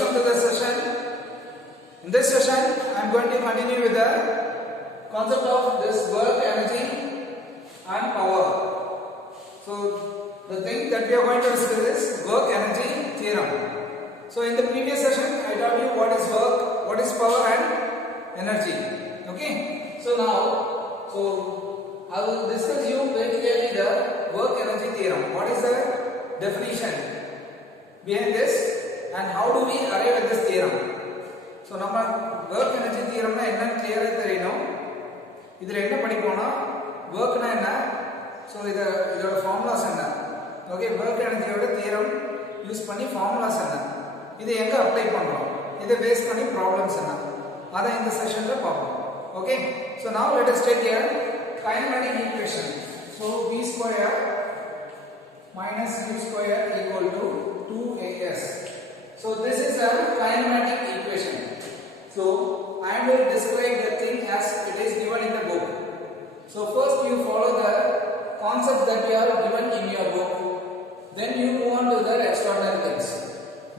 welcome to the session. In this session, I am going to continue with the concept of this work, energy and power. So, the thing that we are going to discuss is work energy theorem. So, in the previous session, I told you what is work, what is power and energy. Okay. So, now, I will discuss you very clearly the work energy theorem. What is the definition behind this and how do we arrive at this theorem? So, நம்ம work energy theorem னா என்னன்னு clear ஆ தெரியணும். இதுல என்ன படிப்போம்னா work னா என்ன? So, இதோட formulas என்ன? Okay, work energy யோட theorem யூஸ் பண்ணி formulas என்ன? இதை எங்க அப்ளை பண்றோம்? இதை பேஸ் பண்ணி problems என்ன? அத இந்த செஷன்ல பார்ப்போம். Okay? So, now let us take here kinematic equation. So, v square minus u square equal to 2as. So, this is a kinematic equation. So, I will describe the thing as it is given in the book. So, first you follow the concept that you are given in your book. Then you move on to the extraordinary things.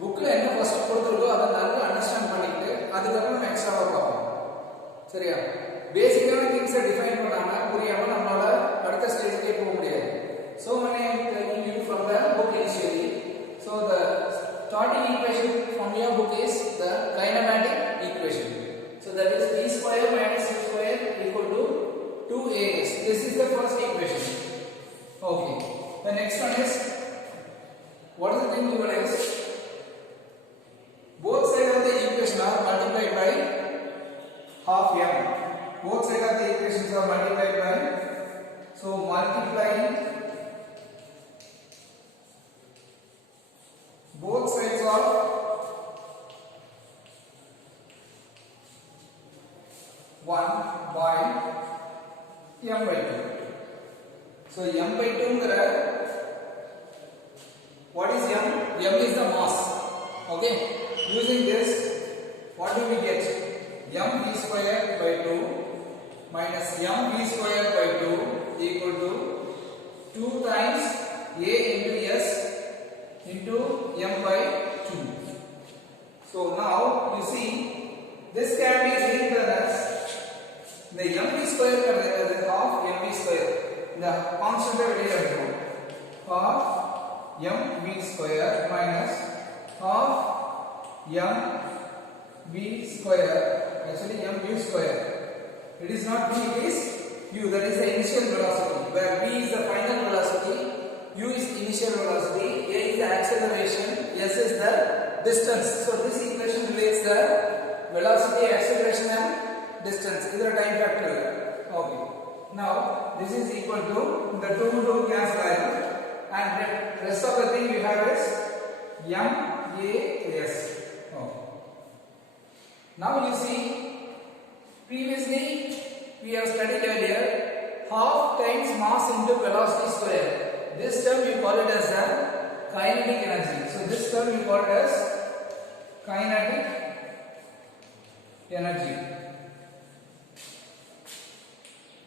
Book la enna first கொடுத்திருக்கோ அத நல்லா understand பண்ணிட்டு அதுக்கு அப்புறம் எக்ஸ்ட்ராவா பார்ப்போம். சரியா? பேசிக்கான things define பண்ணாம புரியாம நம்மளால அடுத்த ஸ்டேஜ்க்கு போக முடியாது. So, when I am taking you from the book initially. So, the starting equation from your book is the kinematic equation. So, that is v square minus u square equal to 2as. This is the first equation. Okay. The next one is, what is the thing given is, both sides of the equation are multiplied by half m. Both sides of the equations are multiplied by, so multiplying both sides of one by m by 2. So m by 2 ங்கிற what is m? M is the mass. Okay. Using this, what do we get? M v square by 2 minus m v square by 2 equal to 2 times a into s into m by 2. So now you see this can be written as the mv square is half mv square. The constant வெளியில எடுக்கணும். Half mv square minus half mv square. Actually mu square. It is not v, it is u. That is the initial velocity. Where v is the final velocity, u is initial velocity, a is the acceleration, s is the distance. So this equation relates the velocity, acceleration and distance. This is the time factor. Okay. Now this is equal to the 2 cancel out, and the rest of the thing we have is m-a-s. Okay. Now you see, previously we have studied earlier half times mass into velocity square. This term we call it as a kinetic energy. So this term we call it as kinetic energy.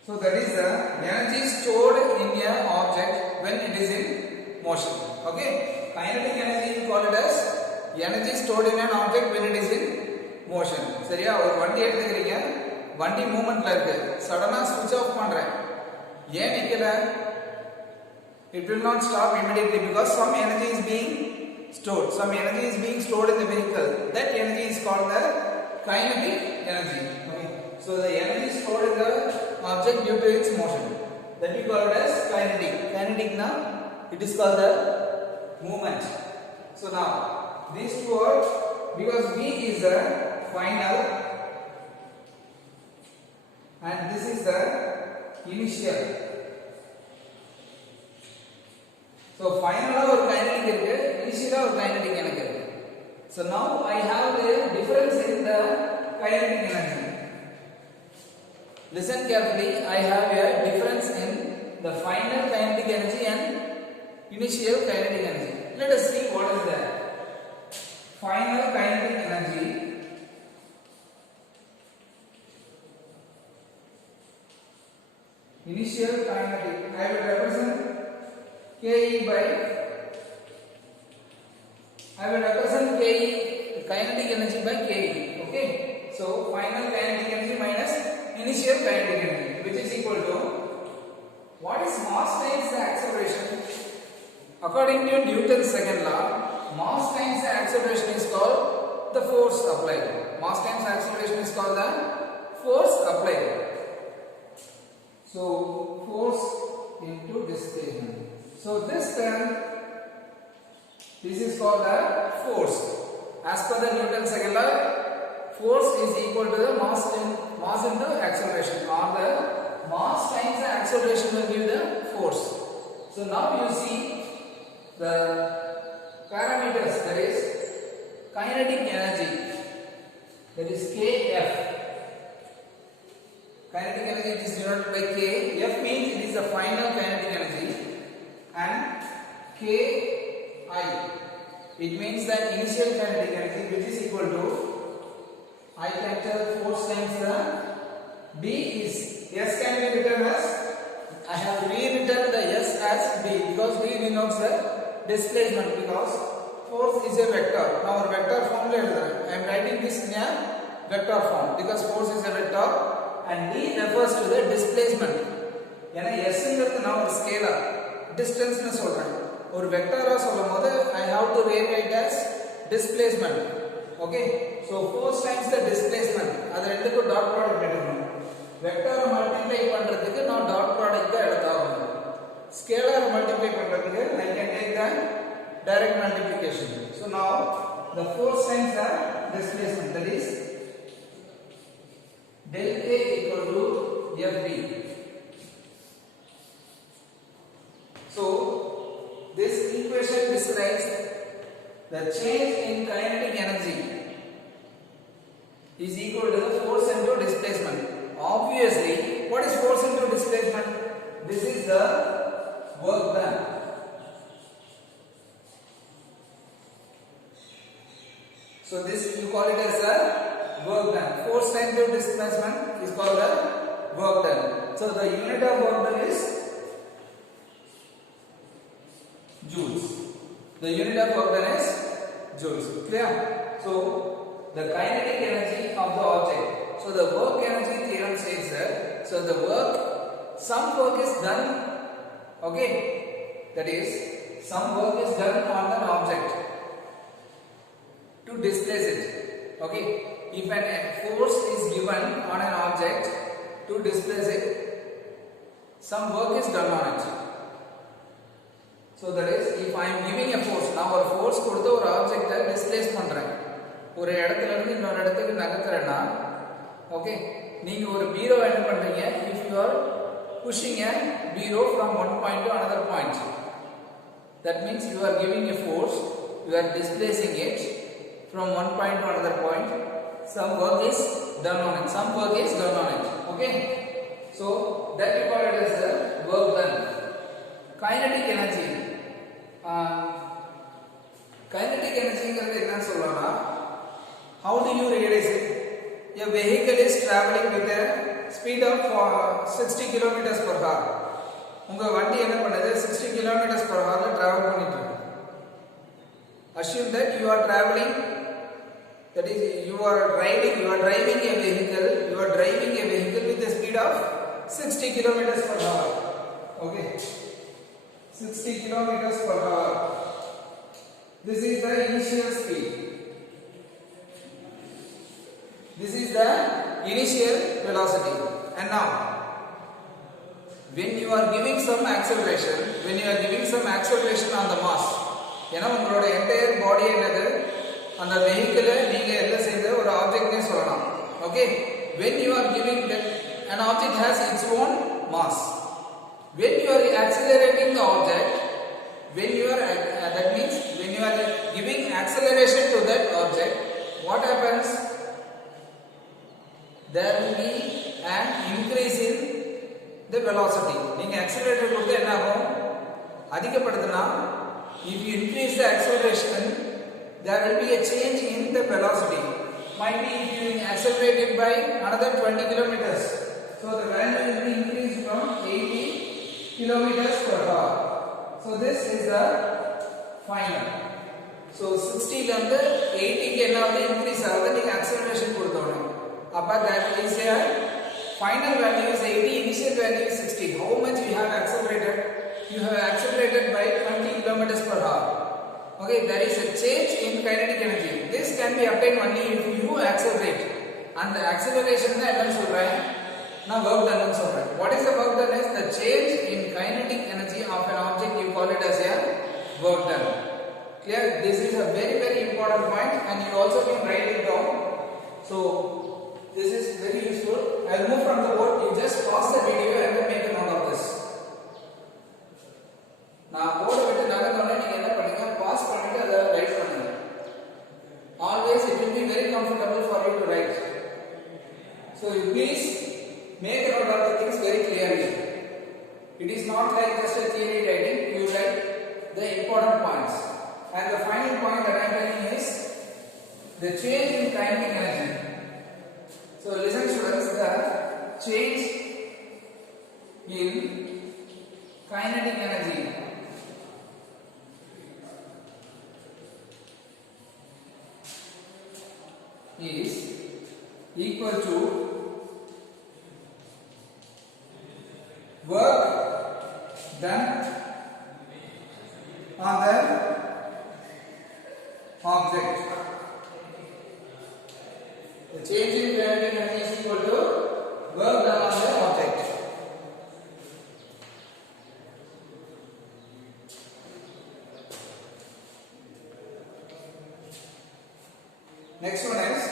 So that is the energy stored in an object when it is in motion. Okay. Kinetic energy we call it as energy stored in an object when it is in motion. சரியா? ஒரு வண்டி எடுத்துக்கிறீங்க, வண்டி மூவ்மெண்ட்ல இருக்கு, சடனா ஸ்விட்ச் of பண்றேன், ஏன் நிக்கல? It will not stop immediately because some energy is being stored. Some energy is being stored in the vehicle. That energy is called the kinetic energy. Okay. So the energy stored in the object due to its motion, that we call it as kinetic. Kinetic na, it is called the movement. So now these two words, because v is the final and this is the initial. So final or kinetic irukku, initial or kinetic எனக்கு இருக்கு. So now I have the difference in the kinetic energy. Listen carefully. I have a difference in the final kinetic energy and initial kinetic energy. Let us see what is that. Final kinetic energy initial kinetic, I will represent Ke by, I will represent Ke kinetic energy by Ke. Okay, so final kinetic energy minus initial kinetic energy, which is equal to what is mass times the acceleration. According to Newton's second law, mass times the acceleration is called the force applied. Mass times acceleration is called the force applied. So force into displacement. So this term, this is called the force. As per the Newton's second law, force is equal to the mass into acceleration, or the mass times the acceleration will give the force. So now you see the parameters, that is kinetic energy, that is Kf. Kinetic energy is denoted by K. F means it is the final kinetic energy, and Ki, it means that initial kinetic energy, which is equal to I capital force times the B is S can be written as, I have rewritten the S as B because B denotes the displacement, because force is a vector. Now vector form I am writing this in a vector form because force is a vector, and D refers to the displacement. ஏன்னா S ங்கிறது நான் ஒரு scalar distance னு சொல்றேன். ஒரு வெக்டரா சொல்லும்போது I have to rewrite as displacement. Okay, so force times the displacement, அது ரெண்டுக்கு டாட் ப்ராடக்ட் எடுக்கணும். வெக்டரை மல்டிப்ளை பண்றதுக்கு நான் டாட் ப்ராடக்ட் தான் எடுத்தாகணும். ஸ்கேலர் மல்டிப்ளை பண்றதுக்கு I can take the direct multiplication. So now the force times the displacement, that is del K equal to Fb. So this equation describes the change in kinetic energy is equal to the force into displacement. Obviously, what is force into displacement? This is the work done. So this you call it as a work done. Force times the displacement is called the work done. So the unit of work done is joules. The unit of work done is joules. Clear? So the kinetic energy of the object. So the work energy theorem says that, so the work, some work is done, okay, that is some work is done on an object to displace it. Okay, if an force is given on an object to displace it, some work is done on it. So that is, if I am giving a force, now ஒரு force கொடுத்து ஒரு ஆப்ஜெக்ட்டை displays பண்றேன், ஒரு இடத்துல இருந்து இன்னொரு இடத்துக்கு நகர்த்துறேன்னா, okay, நீங்க ஒரு பீரோ என்ன பண்றீங்க, if you are pushing a bureau from one point to another point, that means you are giving a force, you are displacing it from one point to another point. Some work is done on it, some work is done on it. Okay, so that we call it as the work done. Kinetic energy, kinetic energy ங்கிறது என்னன்னு சொல்லலாம்னா, how do you realize it? A vehicle is traveling with a speed of 60 kilometers per hour. உங்க வண்டி என்ன பண்ணுது, 60 kilometers per hour ல travel பண்ணிட்டு இருக்கு. Assume that you are traveling, that is you are driving a vehicle with a speed of 60 kilometers per hour. Okay, 60 kilometers per hour. This is the initial speed. This is the initial velocity. And now, when you are giving some acceleration on the mass, ஏன்னா உங்களோட entire body என்னது, அந்த vehicle நீங்க எல்லாம் சேர்ந்து ஒரு object னே சொல்லலாம். Okay, when you are giving that, an object has its own mass. When you are accelerating the object, that means when you are giving acceleration to that object, what happens? There will be an increase in the velocity. நீங்க accelerator கொடுத்து என்ன ஆகும், அதிகப்படுத்தினா, if you increase the acceleration, there will be a change in the velocity. Might be if you accelerate it by another 20 kilometers, so the value will be increased from 80 kilometers per hour. So this is the final. So 60 ல இருந்து 80 க்கு என்ன ஆகுது increase ஆகுது நீங்க acceleration கொடுத்தோம் அப்ப that is a final value is 80 initial value is 60 how much you have accelerated by 20 kilometers per hour okay there is a change in kinetic energy this can be obtained only if you accelerate and the acceleration தான் என்ன சொல்றேன் நான் work done னு சொல்றேன் what is the work done is the change in kinetic energy of an object you call it as a work done clear this is a very important point and you also can write it down so this is very useful I'll move from the board you just pause the video and then make a note of this நான் board விட்டு நகர்ந்தோனே நீங்க என்ன பண்ணுங்க pass பண்ணிட்டு அதை right பண்ணுங்க always it will be very comfortable for you to write so you please make a note of the things very clearly it is not like just a theory writing you write the important points and the final point that I am telling is the change in kinetic energy so listen students the change in kinetic energy is equal to work done on the object. The change in kinetic energy is equal to work done on the object. Next one is,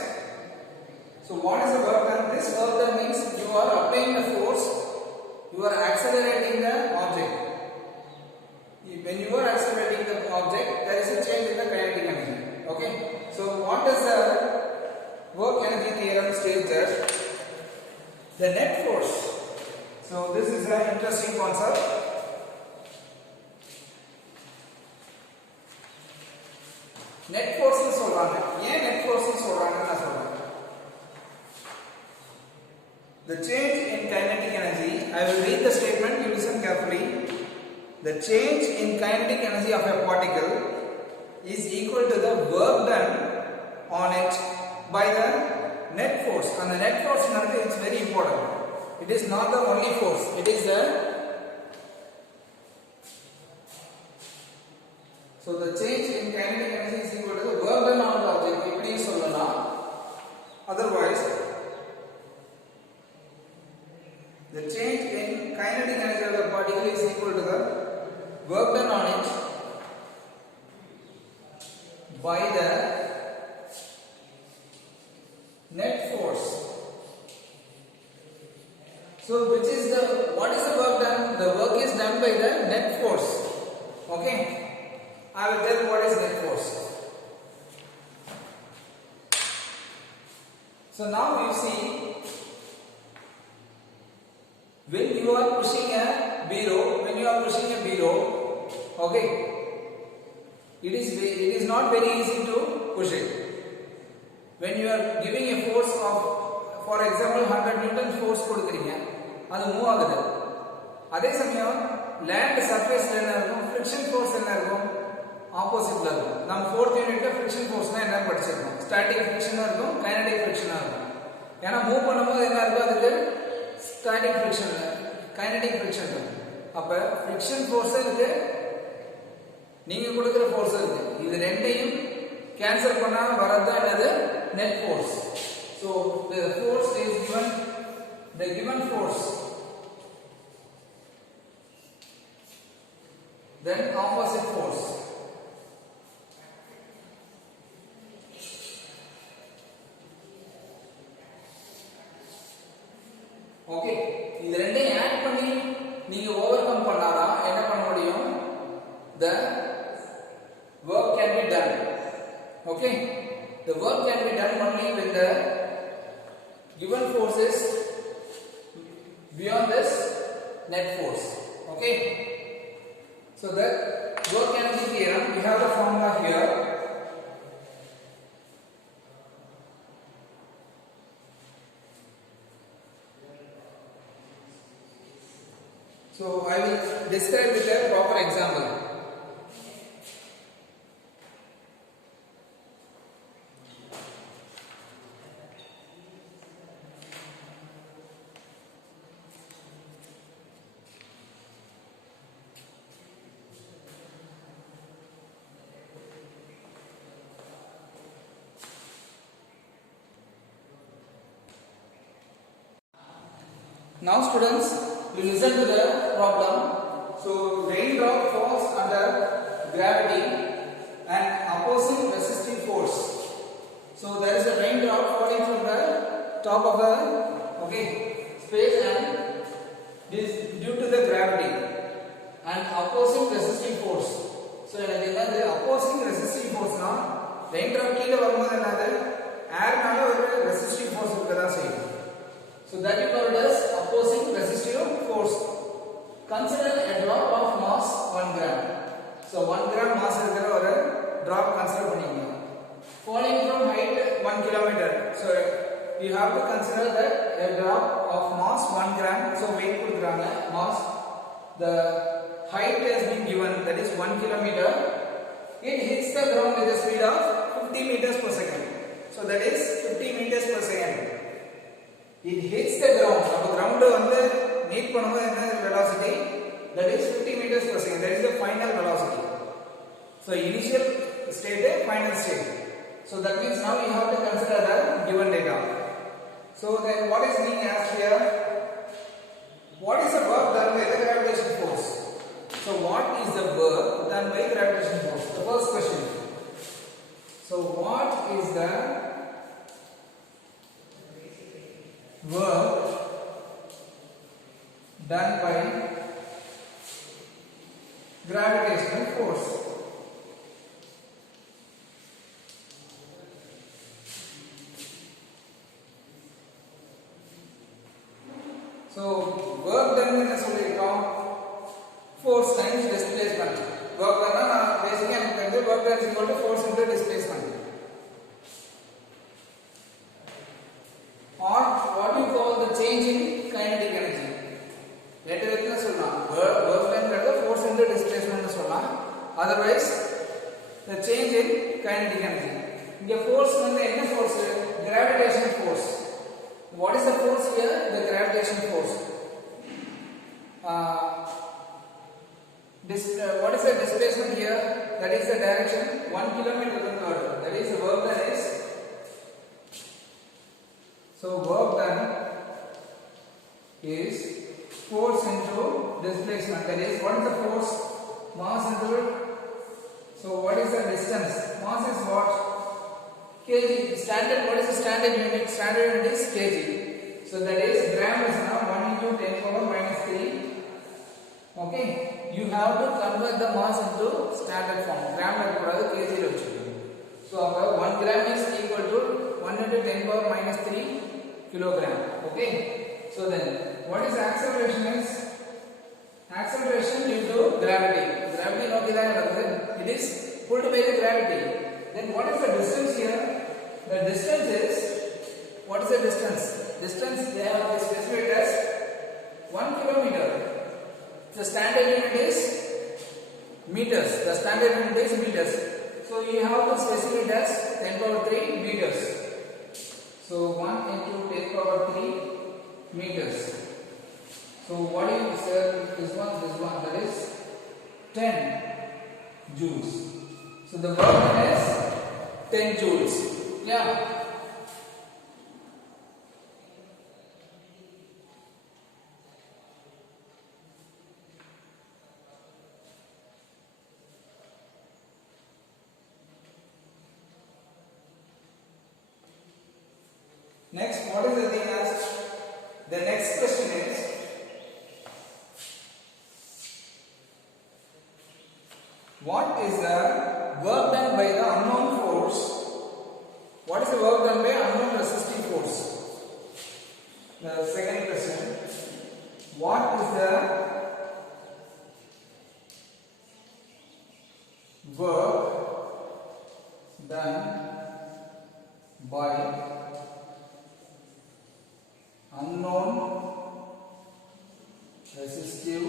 so what is the work done? This work done means you are applying the force, you are accelerating the object. When you are accelerating the object, there is a change in the kinetic energy. Okay? So what does the work energy theorem state that? The net force. So this is an interesting concept. Net force is சொல்றாங்க ஏன் net force is சொல்றாங்கன்னு நான் சொல்றேன் the change in kinetic energy I will read the statement you listen carefully the change in kinetic energy of a particle is equal to the work done on it by the net force and the net force is very important it is not the only force it is the so the change in kinetic energy is equal to the work done on the object இப்படி சொல்லலாம் otherwise the change in kinetic energy of the particle is equal to the work done on it by the net force so which is the what is the work done the work is done by the net force okay I will tell what is net force. So now you see when you are pushing a beerow okay it is not very easy to push it when you are giving a force of for example 100 newton force கொடுக்கறீங்க அது move ஆகுது அதே சமயம் land surface ல என்ன இருக்கும் friction force என்ன இருக்கும் ஆப்போசிட்ல இருக்கும் நம்ம 4th யூனிட்ல friction forceனா என்ன படிச்சிருக்கோம் static frictionனா இருக்கும் kinetic frictionனா இருக்கும் ஏனா மூவ் பண்ணும்போது என்ன இருக்கும் அதுக்கு static friction kinetic friction அப்ப friction force இருக்கு நீங்க கொடுக்கிற force இருக்கு இது ரெண்டையும் கேன்சல் பண்ணா வரது என்னது net force so the force is given the given force then opposite force okay இது ரெண்டையும் ஆட் பண்ணி நீங்க ஓவர்கம் பண்ணாதான் என்ன பண்ண முடியும் the work can be done okay the work can be done only when the given force is beyond this net force okay so the work energy theorem we have the formula here so I will describe with a proper example Now students, you listen to the problem. So raindrop falls under gravity and opposing resisting force. So there is a raindrop falling from the top of the space, and this due to the gravity and opposing resisting force. So the opposing resisting force na raindrop கீழ வரும்போது என்னது airனால ஒரு resisting force இருக்கதா செய்யும். So that is called as opposing resistive force. Consider a drop of mass 1 gram. So 1 gram mass இருக்கிற ஒரு drop consider பண்ணிக்கங்க. Falling from height 1 kilometer. So you have to consider that a drop of mass 1 gram. So weight கொடுக்கறாங்க mass. The height has been given, that is 1 kilometer. It hits the ground with a speed of 50 meters per second. So that is 50 meters per second. It hits the ground. அப்ப ground வந்து meet பண்ணும்போது என்ன velocity? That is 50 meters per second. That is the final velocity. So initial state, final state. So that means now you have to consider the given data. So then what is being asked here? What is the work done by the gravitation force? So what is the work done by gravitation force? The first question. So what is the work done by gravitational force? So work done என்ன சொல்லிருக்கோம்? Force times displacement. Work done நான் basically நமக்கு வந்து work done is equal to force into displacement. Or what you call the change in kinetic energy. ரெண்டு விதத்துல சொல்லலாம். Work done ங்கறது force into displacement னு சொல்லலாம். Otherwise the change in kinetic energy. இங்க force வந்து என்ன force? Gravitation force. What is the force here? The gravitation force. What is the displacement here? That is the direction 1 kilometer per hour. That is the work done is. So work done is force into displacement. That is, what is the force? Mass into. So what is the distance? Mass is what? Kg. Standard. What is the standard unit? Standard unit is kg. So that is gram is now 1 into 10 power minus 3. Okay. You have to convert the mass into standard form. Gram இருக்கக்கூடாது kg ல வச்சுக்கணும். So 1 gram is equal to 1 into 10 power minus 3 kilogram. Okay. So then what is acceleration is? Acceleration due to gravity. Gravity நோக்கி தான் நடக்குது. It is pulled by the gravity. Then what is the distance here? The distance is, what is the distance? Distance they have specified as 1 kilometer. The standard unit is meters. The standard unit is meters. So you have to specify it as 10 power 3 meters. So 1 into 10 power 3 meters. So what do you say? This one, that is 10 joules. So the work done is 10 joules. Yeah. Next, what is the thing asked? The next question is, what is the work done by the unknown force? What is the work done by unknown resisting force? The second question, what is the work done by unknown resistive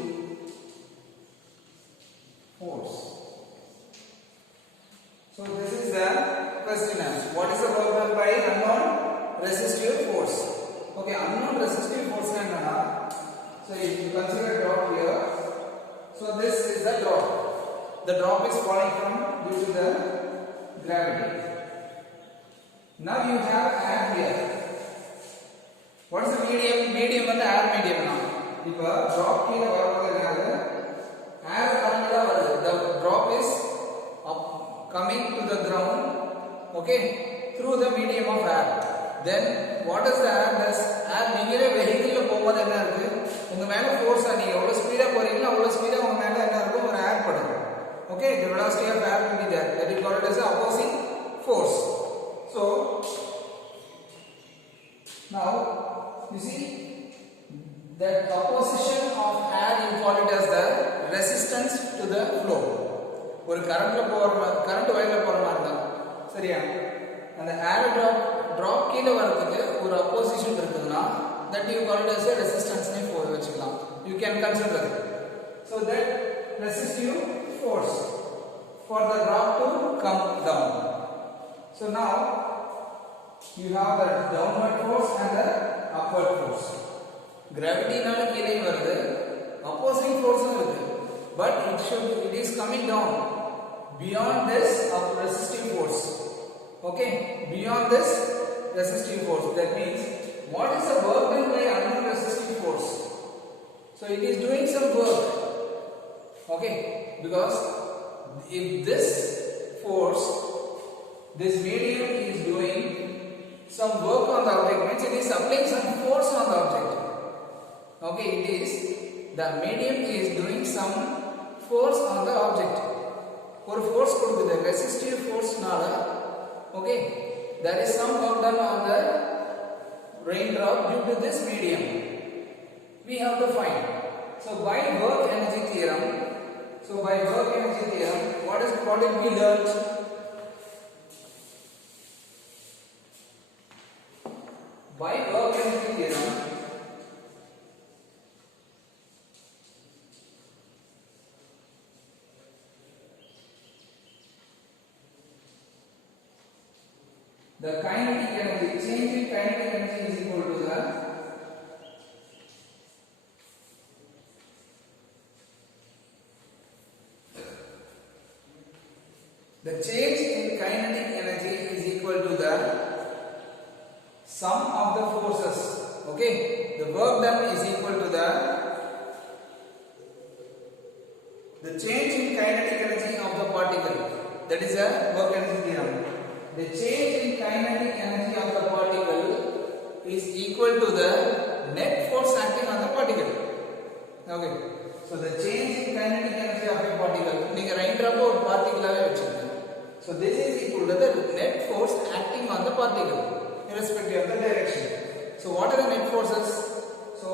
force? So this is the question. What is the work done by unknown resistive force? Okay, unknown resistive force is enna? So if you consider a drop here, so this is the drop. The drop is falling from due to the gravity. Now you have air here. What is the medium வந்து air medium தான். இப்போ drop கீழ வரும்போது என்ன ஆகுது? Air கலந்து தான் வருது. The drop is coming to the ground, okay, through the medium of air. Then what is the air does? Air நீங்களே வெஹிக்கிள்ல போகும்போது என்ன இருக்கு? உங்க மேல ஃபோர்ஸ் நீங்க எவ்வளவு ஸ்பீடா போறீங்களோ அவ்வளவு ஸ்பீடா உங்க மேல என்ன இருக்கும்? ஒரு ஏர் படும். Okay, the velocity of air will be there. That is called as the opposing force. So now you see that opposition of air you call it as the resistance to the flow. ஒரு current வழியில போற மாதிரி தான். சரியா? அந்த ஏர் drop கீழ வரதுக்கு ஒரு opposition இருக்குதுன்னா that you call it as a resistance னே வச்சுக்கலாம். You can consider it. So that resistive force for the drop to come down. So now you have the downward force and the upward force. Gravity நால கீழே வருது, opposing force இருக்கு, but it is coming down beyond this resistive force. Okay, beyond this resistive force. That means what is the work done by unknown resistive force? So it is doing some work. Okay, because if this force, this medium is doing some work on the object, means it is applying some force on the object. Okay, it is the medium is doing some force on the object. For force கொடுக்குது, resistive force நால, okay, there is some work done on the raindrop due to this medium. We have to find. So by work energy theorem, what did we learn? By work energy theorem, the kinetic energy, change in kinetic energy is equal to the change in kinetic energy is equal to the sum of the forces. Okay, the work done is equal to the change in kinetic energy of the particle. That is a work energy theorem. The change in kinetic energy of the particle is equal to the net force acting on the particle. Okay, so the change in kinetic energy of a particle, நீங்க raindrop ஒரு பார்ட்டிகிளாவே வச்சிருக்கீங்க. So this is equal to the net force acting on the particle irrespective of the direction. So what are the net forces? So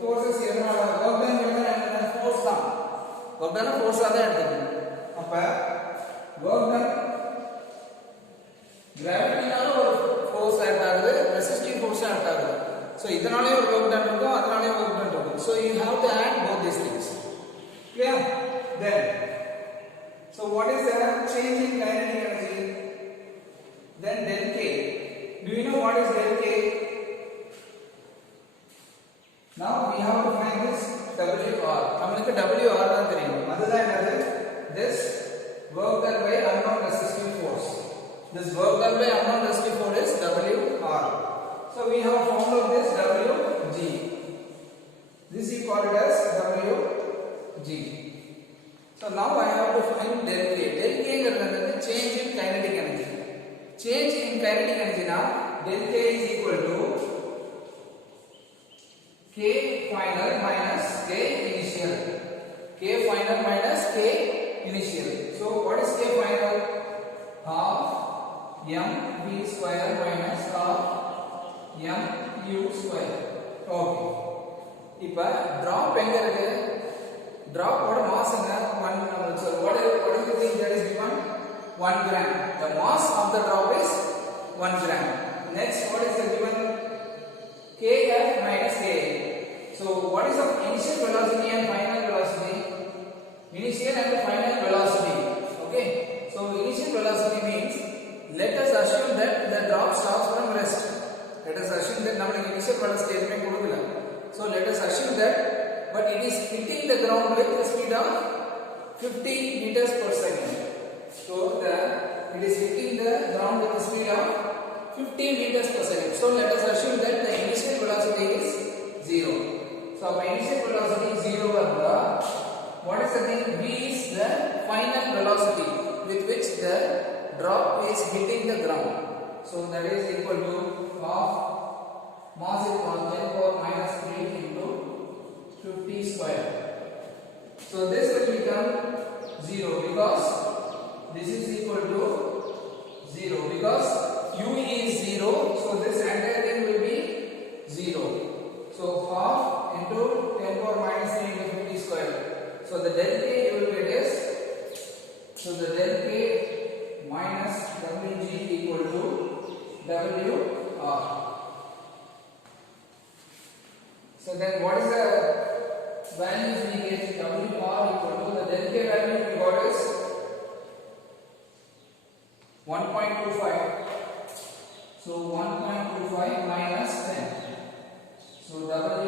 forces எதனால work done என்ன force தான். work done force ஆ தான் எடுத்துக்கணும். அப்ப work done gravity நால ஒரு force add ஆகுது, resistive force add ஆகுது. So இதனாலே ஒரு work done இருக்கும், அதனாலே work done இருக்கும். So you have to add both these things. Clear? Then so what is the change in kinetic energy? Then del K. Do you know what is del K? Now we have to find this WR. நமக்கு WR தான் தெரியும். அதுதான் என்னது? This work done by unknown resistive force. This work done by unknown resistive force is WR. So we have found out this WG. This we call it as WG. So now I have to find del K. Del K is change in kinetic energy. Change in kinetic energy now, del K is equal to K final minus K initial. K final minus K initial. So what is K final? Half m v square minus half m u square. Okay. இப்போ drop எங்க இருக்கு? Drop ஓட mass என்ன? 1. So what is the thing that is given? 1 gram. The mass of the drop is 1 gram. Next, what is the given? Kf minus Ka. So what is the initial velocity and final velocity? Initial and final velocity. Okay. So initial velocity means, let us assume that the drop starts from rest. Let us assume that namakku initial velocity edhume kodukala. So let us assume that, but it is hitting the ground with the speed of 50 meters per second. So it is hitting the ground with the speed of 50 meters per second. So let us assume that the initial velocity is 0. So our initial velocity is 0 varga. What is the thing? V is the final velocity with which the drop is hitting the ground. So that is equal to half mass is 10 power minus 3 into 50 square. So this will become 0 because this is equal to 0 because u is 0. So this entire thing will be 0. So half into 10 power minus 3 into 50 square. So the del k you will get is, so the del k minus Wg equal to Wr. So then what is the values we get? Wr equal to the del k value we got is 1.25. So 1.25 minus 10. So Wr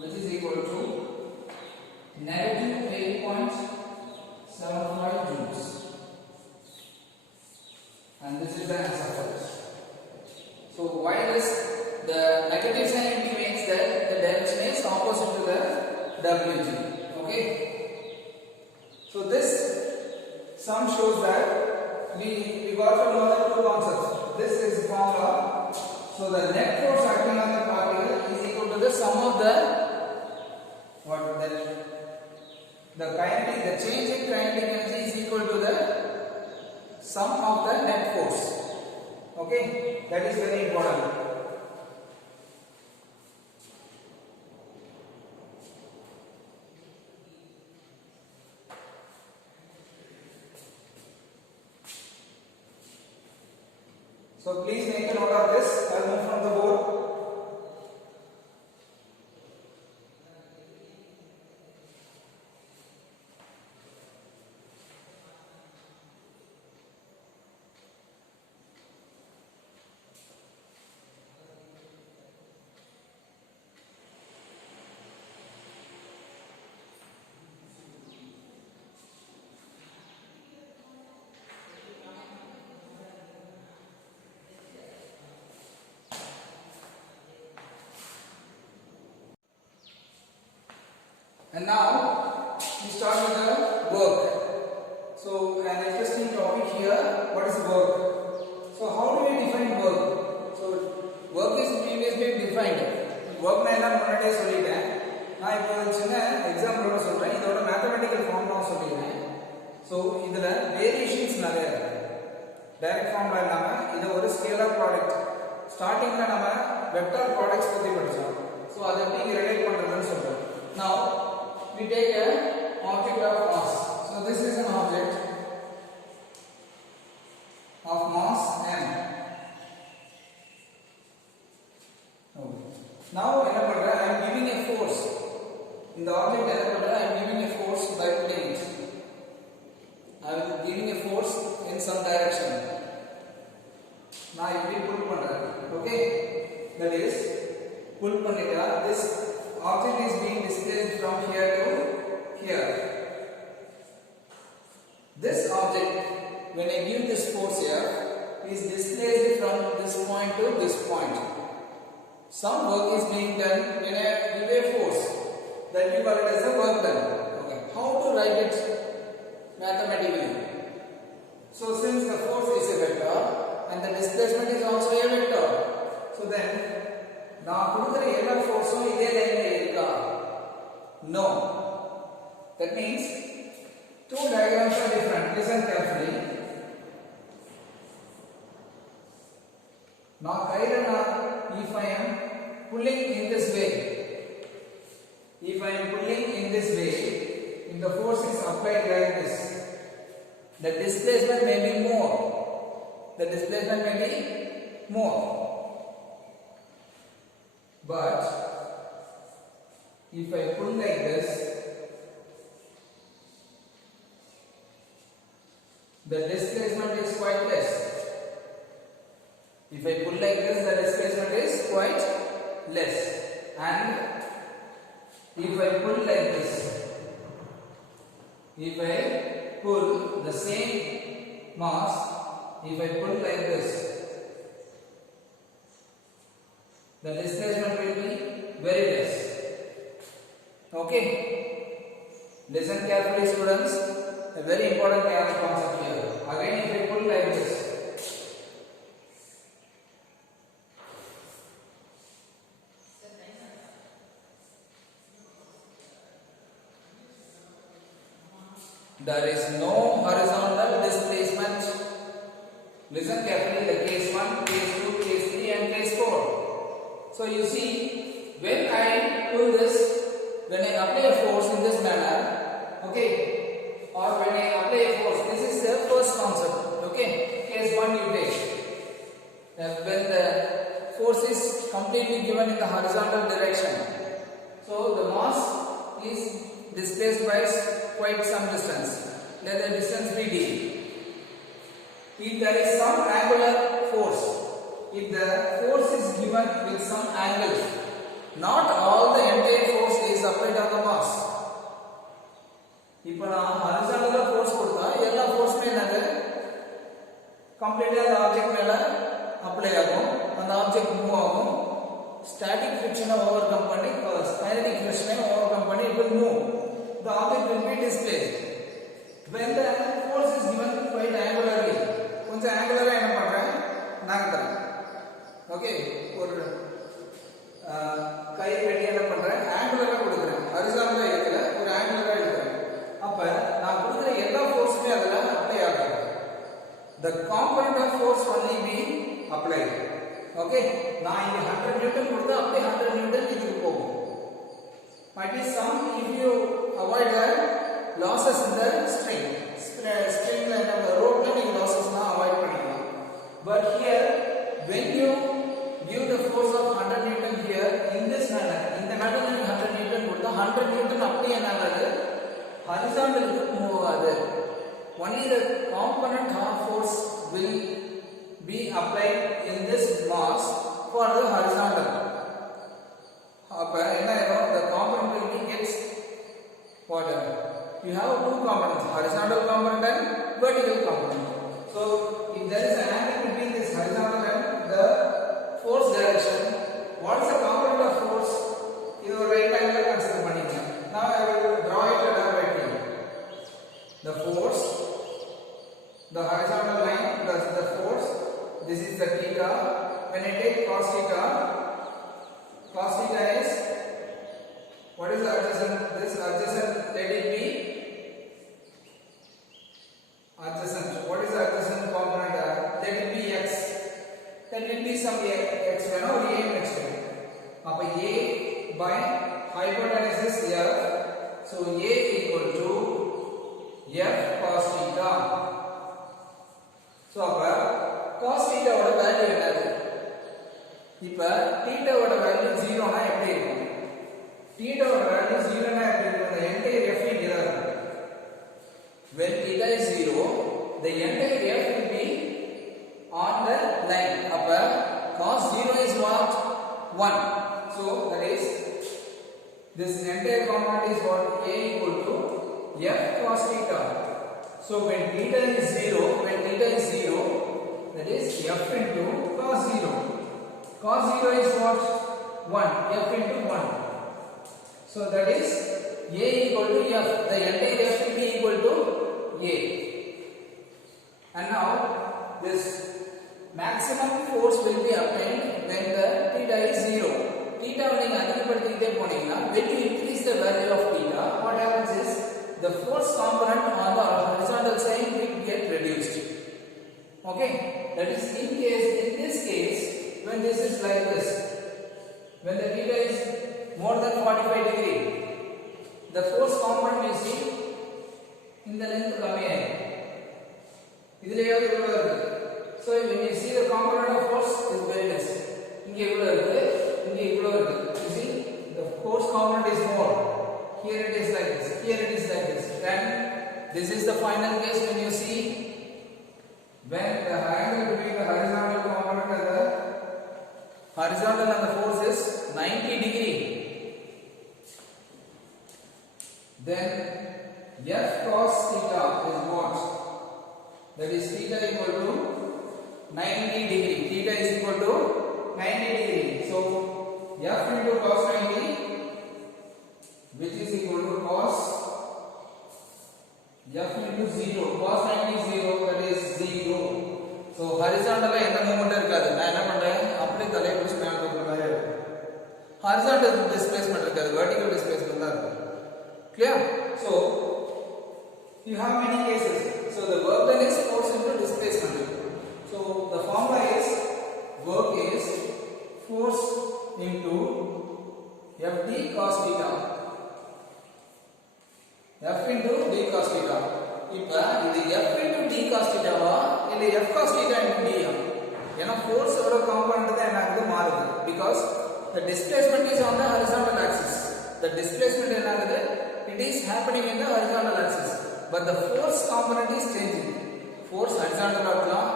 which is equal to negative 8.75 joules. And this is the answer for this. So why this? The negative sign indicates that the direction is opposite to the Wg. Okay. So this sum shows that we got to know the two concepts. This is formula. So the net force acting on the particle is equal to the sum of the kinetic, the change in kinetic energy is equal to the sum of the net force. Okay, that is very important. So please make a note of this. I'll move from the board. And now we start with the work. So an interesting topic here. What is work? So how do we define work? So work is previously defined. Work na ella munnade solliten. Na ipo chinna example oda solren. Idoda mathematical formula solliren. So idula variations nariya irukku. Direct formula illama idu oru scalar product. Starting la nama vector products பத்தி படிச்சோம். So அதை எப்படி relate பண்றதுன்னு சொல்றோம். Now we take an object of mass. So this is an object of mass m. Okay. Now enna pandra, I am giving a force. In the object enna pandra, I am giving a force by pulling it. I am giving a force in some direction. Now I will pull pandra. Okay, that is pull pannita. This object is being displaced from here to here. This object, when I give this force here, is displaced from this point to this point. Some work is being done when I give a force. That we call it as the work done. Okay. How to write it mathematically? So since the force is a vector and the displacement is also a vector, so then நான் கொடுக்கிற எல்லா ஃபோர்ஸும் இதே லைன்ல இருக்கா? No. That means two diagrams are different. Listen carefully. Now if I am pulling in this way, if I am pulling in this way, if the force is applied like this, the displacement may be more. The displacement may be more. But if I pull like this, the displacement is quite less. If I pull like this, the displacement is quite less. And if I pull like this, if I pull the same mass, if I pull like this, the displacement will be Okay, listen carefully students, a very important concept here. Again if I put like this, there is no horizontal displacement. Listen carefully, the case 1, case 2, case 3 and case 4. So you see, when I pull this, when I apply a force in this manner, okay, or when I apply a force, this is the first concept, okay, case 1 you take. When the force is completely given in the horizontal direction, so the mass is displaced by quite some distance. Let the distance be d. If there is some angular force, if the force is given with some angle, not all the entire force is applied on the mass. இப்போ நான் ஹரிசாண்டலா force கொடுத்தா எல்லா ஃபோர்ஸ்மே என்னது கம்ப்ளீட்டா அந்த object மேல apply ஆகும், அந்த ஆப்ஜெக்ட் மூவ் ஆகும், ஸ்டாட்டிக் ஃபிரிக்ஷனை ஓவர்கம் பண்ணி கைனடிக் ஃபிரிக்ஷனை ஓவர்கம் பண்ணி it will move, the object will be displaced. When the force is given quite angularly, கொஞ்சம் angular-ஆ என்ன பண்றேன் நகர்த்துறேன், ஓகே, ஒரு கை வெட்டி என்ன பண்றேன் angular-ஆ கொடுக்குறேன், ஹரிசாண்டலா எடுக்கல, ஒரு angular-ஆ எடுக்கிறேன். அப்ப நான் கொடுக்குற எல்லா ஃபோர்ஸுமே அதுல அப்ளை ஆகும். The component of force only be applied. Okay, நான் இங்க 100 நியூட்டன் கொடுத்தா அப்படியே 100 நியூட்டன் இதுக்கு போகும். Might be some if you avoid the losses in the string ல நம்ம ரோட்ல நீங்க losses எல்லாம் avoid பண்ணிக்கலாம். But here when you give the force of 100 newton here in this manner, இந்த manner நீங்க 100 newton கொடுத்தா 100 newton அப்படியே என்ன ஆகுது ஹரிசாண்டலுக்கு மூவ் ஆகுது. Only the component of force will be applied in this mass for the horizontal. அப்ப என்ன ஆகும், the component will be gets whatever. You have two components, horizontal component and vertical component. So if there is an angle between this horizontal and the force direction, what is the component of force? இது ஒரு right angle consider பண்ணிக்கலாம். Now I will draw it directly. The force, the horizontal line plus the force, this is the theta. When I take cos theta is, what is the adjacent? This adjacent, let it be adjacent. What is the adjacent component? Let it be x. Let it be some x வேணும், ஒரு a next to it. அப்ப a by hypotenuse is f. So a equal to f cos theta. So அப்ப cos theta ஓட value என்னது? இப்ப theta ஓட value 0 னா எப்படி இருக்கும்? theta ஓட வேல்யூ 0 னா எப்படி இருக்கும்? the entire f இங்க தான் இருக்கும். When theta is 0, the entire f will be on the line. அப்ப cos 0 is what? 1. So that is this entire component is what? A equal to f cos theta. So when theta is 0, that is f into cos 0. Cos 0 is what? 1. F into 1. So that is A equal to f. The entire f will be equal to A. And now this maximum force will be obtained when the theta is 0. Theta நீங்க அதிகப்படுத்திட்டே போனீங்கன்னா, when you increase the value of theta, what happens is the force component on the horizontal side will get reduced. Okay, that is in this case when this is like this, when the theta is more than 45 degree, the force component you see in the length கம்மியாகும். இதுலயாவது இவ்வளவு இருக்கு. So when you see the component of force is very less. இங்க இவ்வளவு இருக்கு, இங்க இவ்வளவு இருக்கு. You see the force component is more. Here it is like this, here it is like this. Then this is the final case when you see when the angle between the horizontal component and the horizontal and the force is 90 degree. Then f cos theta is what? That is theta equal to 90 degree. Theta is equal to 90 degree. So f into cos 90, which is equal horizontal displacement irukadhu, vertical displacement da irukku. Clear? So you have many cases. So the work done is force into displacement. So the formula is work is force into Ft cos theta. F into d cos theta. இப்ப இது F into d cos theta வா இல்ல F cos theta into d ஆ? ஏன்னா force ஓட component தான் என்னது மாறுது. Because the displacement is on the horizontal axis. The displacement என்னது? It is happening in the horizontal axis. But the force component is changing. Force horizontal ஆ இருக்கலாம்,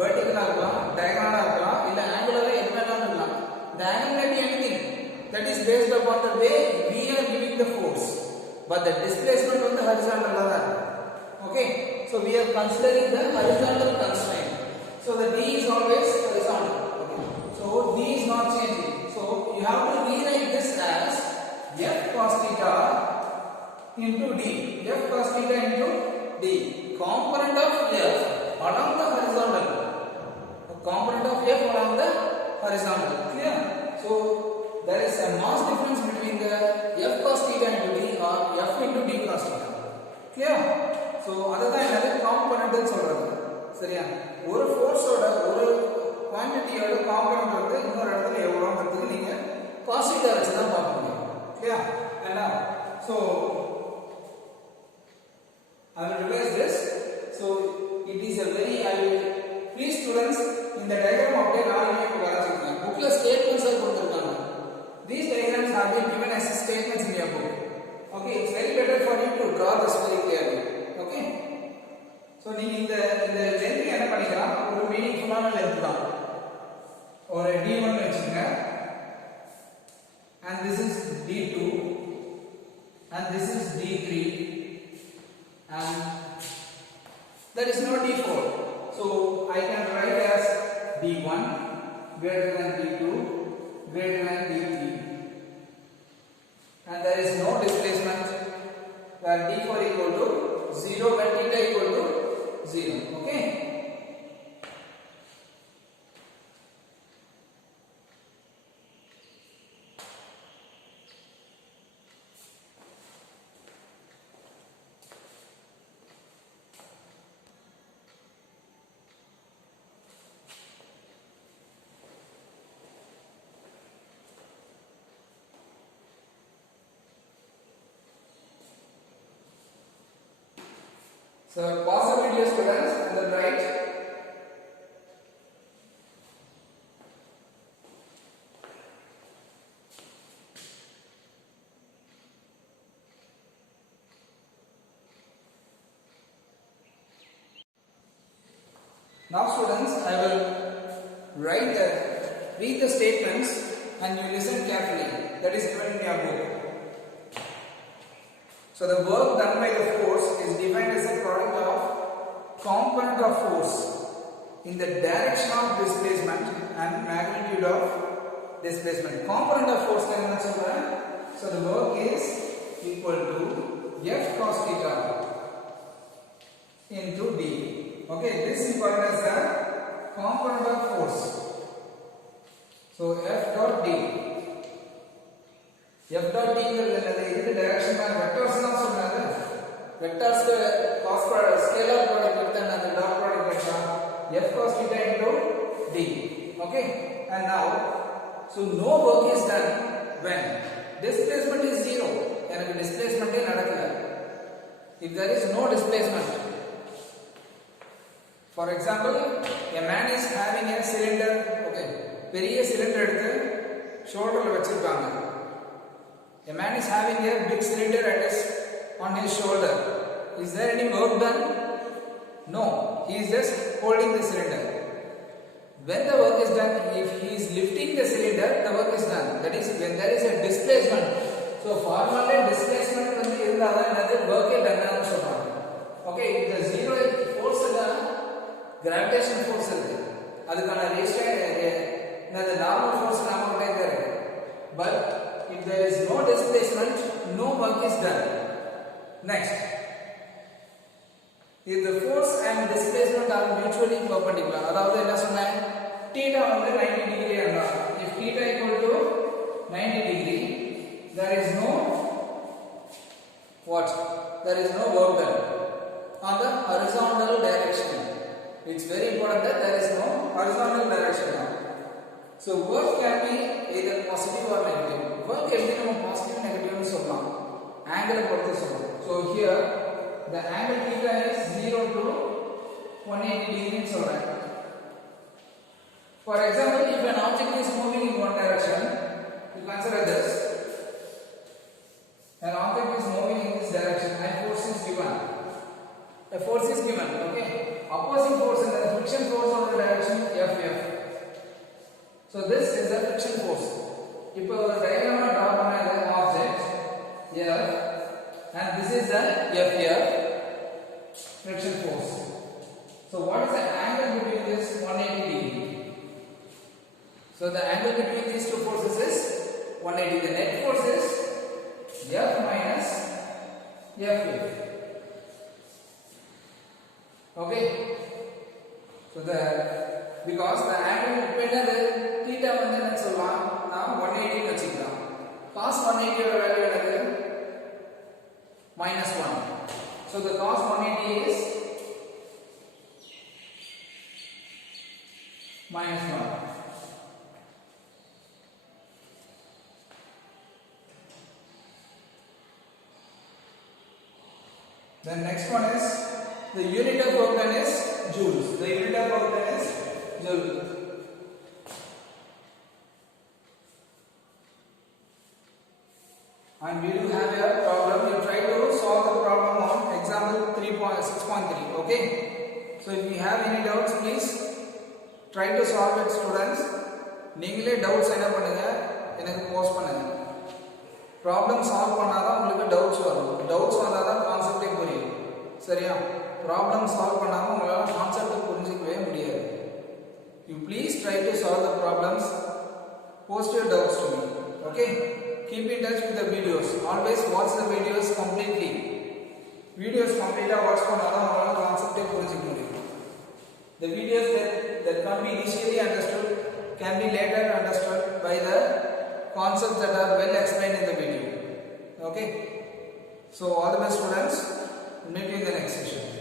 vertical ஆ இருக்கலாம், diagonal ஆ இருக்கலாம், இல்ல angular ஆ என்ன வேணாலும் இருக்கலாம். The angle may be anything. That is based upon the way we are giving the force. But the displacement on the horizontal la da. Okay, so we are considering the horizontal constraint. So the d is always horizontal. Okay, so d is not changing. So you have to rewrite this as f cos theta into d. F cos theta into d. Component of f along the horizontal. The component of f along the horizontal. Clear? So there is a mass difference between the f cos theta into d or f into d cos theta. Clear? So adha enadhu component nu solradhu. Seriya? Oru force oda oru quantity oda component வந்து இன்னொரு இடத்துல எவ்வளவுங்கிறதுக்கு நீங்க cos theta வச்சு தான் பார்க்க முடியும். Clear? And now so I will revise this. So it is a very please students in the diagram அப்படியே நாளைக்கு வரைச்சிருக்கேன். bookல statements கொடுத்திருக்காங்க. These diagrams have been given as statements in your book. Okay, it's very better for you to draw this very clearly. Okay. So நீங்க இந்த length என்ன பண்ணிக்கலாம்? ஒரு மீனிங்ஃபுல்லான length தான். ஒரு d1 வெச்சுங்க. And this is d2 and this is d3 and there is no d4. So I can write as d1 greater than d2 greater than d3 and there is no displacement where d4 equal to 0 when theta equal to 0. Okay. So pause the video students and then write. Now students, I will read the statements and you listen carefully. That is given in your book. So the work done by the force is defined as a product of component of force in the direction of displacement and magnitude of displacement. Component of force is what? So the work is equal to F cos theta into d. Okay, this is called as the component of force. So F dot d. F dot d is the direction of vectors. Vectors cos product, scalar product and the dot product F cos theta into d. Okay, and now so no work is done when displacement is 0. And displacement is nadakala. If there is no displacement, for example, a man is having a cylinder. Okay, பெரிய cylinder எடுத்து shoulderல வச்சிருக்காங்க. A man is having a big cylinder on his shoulder. Is there any work done? No. He is just holding the cylinder. When the work is done, if he is lifting the cylinder, the work is done. That is when there is a displacement. So formally displacement வந்து இருந்தாதான் என்னது work done னு சொல்றாங்க. Okay, if the zero force gravitation force இருக்கு. அதுக்கான என்னது normal force நாம கிட்ட இருக்கு. But if there is no displacement, no work is done. Next, if the force and displacement are mutually perpendicular, அதாவது என்ன சொன்னேன், theta வந்து 90 degree இருந்தா, if theta equal to 90 degree there is no what? There is no work done on the horizontal direction. It's very important that there is no horizontal direction now. So work can be either positive or negative. Work can be positive and negative so long. Angle பொறுத்து சொல்லலாம். So here the angle theta is 0 to 180 degree சொல்றேன். For example, if an object is moving in one direction, you consider this. An object is moving in this direction and force is given. A force is given, okay? Opposing force in the friction force on the direction Ff. So this is the friction force. If our diagram draw பண்ண object here and this is the F friction force. So what is the angle between this 180 degree? So the angle between these two forces is 180. The net force is F minus F. Okay. So because the angle between the theta வந்து என்ன சொல்லலாம் நாம் 180 னு வச்சுக்கலாம். cos 180 ஓட value என்னது? -1. So the cos 180 is -1. Then next one is the unit of work done is joules. The unit of work done is joule. And we do have a problem. You try to solve the problem on example 3.6.3. Okay. So if you have any doubts, please try to solve it, students. நீங்களே doubts என்ன பண்ணுங்க எனக்கு post பண்ணுங்க. Problem solve பண்ணாதான் உங்களுக்கு doubts வரும். Doubts வந்தாதான் கான்செப்டே புரியும். சரியா? Problem solve பண்ணாம உங்களால கான்செப்ட் புரிஞ்சிக்கவே முடியாது. You please try to solve the problems. Post your doubts to me. Okay? Keep in touch with the videos. Always watch the videos completely. Videos completely watch பண்ணாதான் உங்களால கான்செப்டே புரிஞ்சிக்க முடியும். The videos that can't be initially understood can be later understood by the concepts that are well explained in the video. Okay? So all the best, students. We'll meet you in the next session.